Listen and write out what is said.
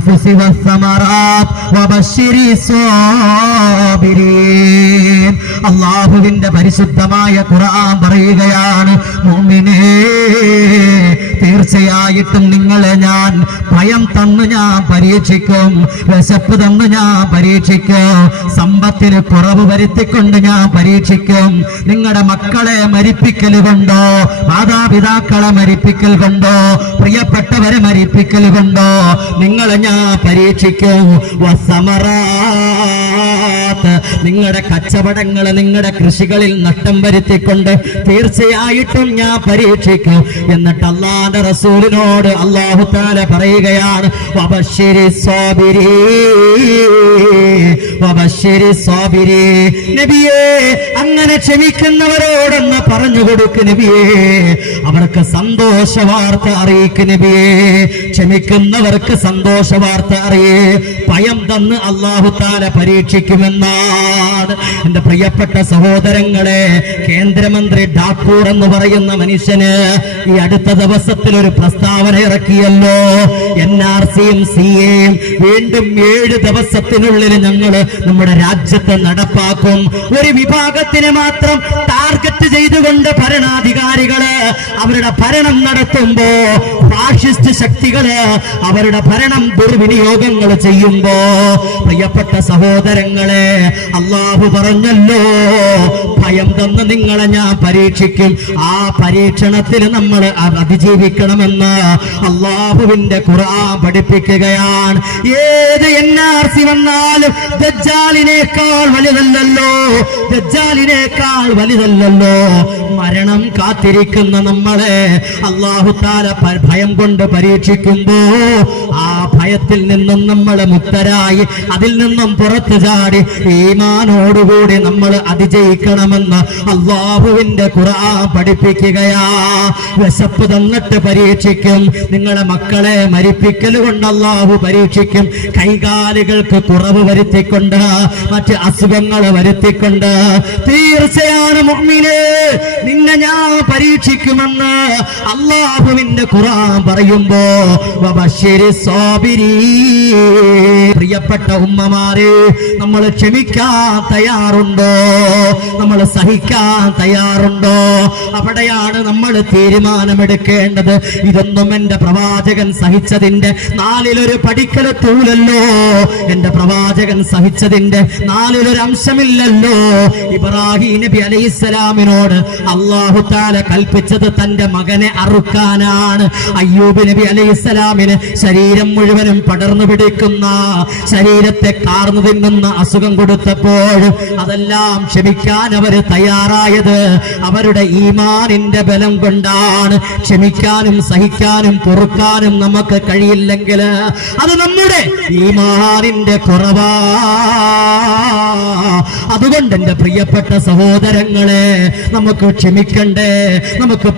الأنفس والثمرات وبشر الصابرين അള്ളാഹുവിന്റെ പരിശുദ്ധമായ ഖുർആൻ പറയുകയാണ് മുഅ്മിനേ തീർച്ചയായിട്ടും നിങ്ങളെ ഞാൻ ഭയം തന്നു ഞാൻ പരീക്ഷിക്കും വിശപ്പ് തന്നു ഞാൻ പരീക്ഷിക്കും സമ്പത്തിന് കുറവ് വരുത്തിക്കൊണ്ട് ഞാൻ പരീക്ഷിക്കും. നിങ്ങളുടെ മക്കളെ മരിപ്പിക്കൽ കൊണ്ടോ മാതാപിതാക്കളെ മരിപ്പിക്കൽ കൊണ്ടോ പ്രിയപ്പെട്ടവരെ മരിപ്പിക്കൽ കൊണ്ടോ നിങ്ങളെ ഞാൻ പരീക്ഷിക്കും. വസമറാത്ത് നിങ്ങളുടെ കച്ചവടങ്ങൾ നിങ്ങളുടെ കൃഷികളിൽ നഷ്ടം വരുത്തിക്കൊണ്ട് തീർച്ചയായിട്ടും ഞാൻ പരീക്ഷിക്കും. എന്നിട്ട് അള്ളാന്റെ റസൂലിനോട് അള്ളാഹു താല പറയുകയാണ് അങ്ങനെ ക്ഷമിക്കുന്നവരോടൊന്ന് പറഞ്ഞു കൊടുക്ക് നബിയേ. അവർക്ക് സന്തോഷ വാർത്ത അറിയിക്ക് നബിയേ. ക്ഷമിക്കുന്നവർക്ക് സന്തോഷ വാർത്ത അറിയേ. ഭയം തന്ന് അള്ളാഹു താല എന്റെ പ്രിയപ്പെട്ട സഹോദരങ്ങളെ കേന്ദ്രമന്ത്രി ഡാക്കൂർ എന്ന് പറയുന്ന മനുഷ്യന് ഈ അടുത്ത ദിവസത്തിൽ ഒരു പ്രസ്താവന ഇറക്കിയല്ലോ. എൻ ആർ സിയും സി എയും വീണ്ടും ഏഴ് ദിവസത്തിനുള്ളിൽ ഞങ്ങൾ നമ്മുടെ രാജ്യത്തെ നടപ്പാക്കും. ഒരു വിഭാഗത്തിന് മാത്രം ടാർഗറ്റ് ചെയ്തുകൊണ്ട് ഭരണാധികാരികൾ അവരുടെ ഭരണം നടത്തുമ്പോ ഫാഷിസ്റ്റ് ശക്തികൾ അവരുടെ ഭരണം ദുർവിനിയോഗങ്ങൾ ചെയ്യുമ്പോ പ്രിയപ്പെട്ട സഹോദരങ്ങളെ അള്ളാഹു പറഞ്ഞല്ലോ. ഭയം തന്ന് നിങ്ങളെ ഞാൻ പരീക്ഷിക്കും. ആ പരീക്ഷണത്തിൽ നമ്മൾ അതിജീവിക്കണമെന്ന് അള്ളാഹുവിന്റെ ഖുർആൻ പഠിപ്പിക്കുകയാണ്. ഏത് എൻ ആർ സി വന്നാലും ദജ്ജാലിനേക്കാൾ വലുതല്ലല്ലോ. വലുതല്ലല്ലോ. മരണം കാത്തിരിക്കുന്ന നമ്മളെ അള്ളാഹു താല പ- ഭയം കൊണ്ട് പരീക്ഷിക്കുമ്പോ ആ ഭയത്തിൽ നിന്നും നമ്മൾ മുക്തരായി അതിൽ നിന്നും പുറത്തു ചാടി ഈമാനോടുകൂടി നമ്മൾ അതിജയിക്കണമെന്ന് അള്ളാഹുവിന്റെ ഖുർആൻ പഠിപ്പിക്കുകയാ. വിശപ്പ് തന്നിട്ട് പരീക്ഷിക്കും. നിങ്ങളെ മക്കളെ മരിപ്പിക്കൽ കൊണ്ട് അള്ളാഹു പരീക്ഷിക്കും. കൈകാലുകൾക്ക് കുറവ് വരുത്തിക്കൊണ്ട് മറ്റ് അസുഖങ്ങൾ വരുത്തിക്കൊണ്ട്. തീർച്ചയാണ് മുഅ്മിനേ നിന്നെ ഞാൻ പരീക്ഷിക്കുമെന്ന് അള്ളാഹുവിന്റെ ഖുർആൻ പറയുമ്പോ പ്രിയപ്പെട്ട ഉമ്മമാരെ നമ്മൾ ക്ഷമിക്കാൻ തയ്യാറുണ്ടോ? നമ്മൾ സഹിക്കാൻ തയ്യാറുണ്ടോ? അവിടെയാണ് നമ്മൾ തീരുമാനമെടുക്കേണ്ടത്. ഇതൊന്നും എന്റെ പ്രവാചകൻ സഹിച്ചതിന്റെ നാലിലൊരു പഠിക്കലെത്തൂലല്ലോ എന്റെ പ്രവാചകൻ സഹിച്ചതിന്റെ നാലിലൊരു അംശമില്ലല്ലോ. ഇബ്രാഹിം നബി അലൈഹിസ്സലാമിനോട് അള്ളാഹു താല കൽപ്പിച്ചത് തന്റെ മകനെ അറുക്കാനാണ്. അയ്യൂബ് നബി അലൈഹിസ്സലാമിന് ശരീരം മുഴുവനും പടർന്നു പിടിക്കുന്ന ശരീരത്തെ കാർന്നു തിന്നുന്ന അസുഖം കൊടുത്തപ്പോൾ അതെല്ലാം ക്ഷമിക്കാൻ അവർ തയ്യാറായത് അവരുടെ ഈമാനിന്റെ ബലം കൊണ്ടാണ്. ക്ഷമിക്കാനും സഹിക്കാനും പൊറുക്കാനും നമുക്ക് കഴിയില്ലെങ്കിൽ അത് നമ്മുടെ ഈമാനിന്റെ കുറവാ. അതുകൊണ്ട് എന്റെ പ്രിയപ്പെട്ട സഹോദരങ്ങളെ നമുക്ക് ക്ഷമിക്കണ്ടേ നമുക്ക്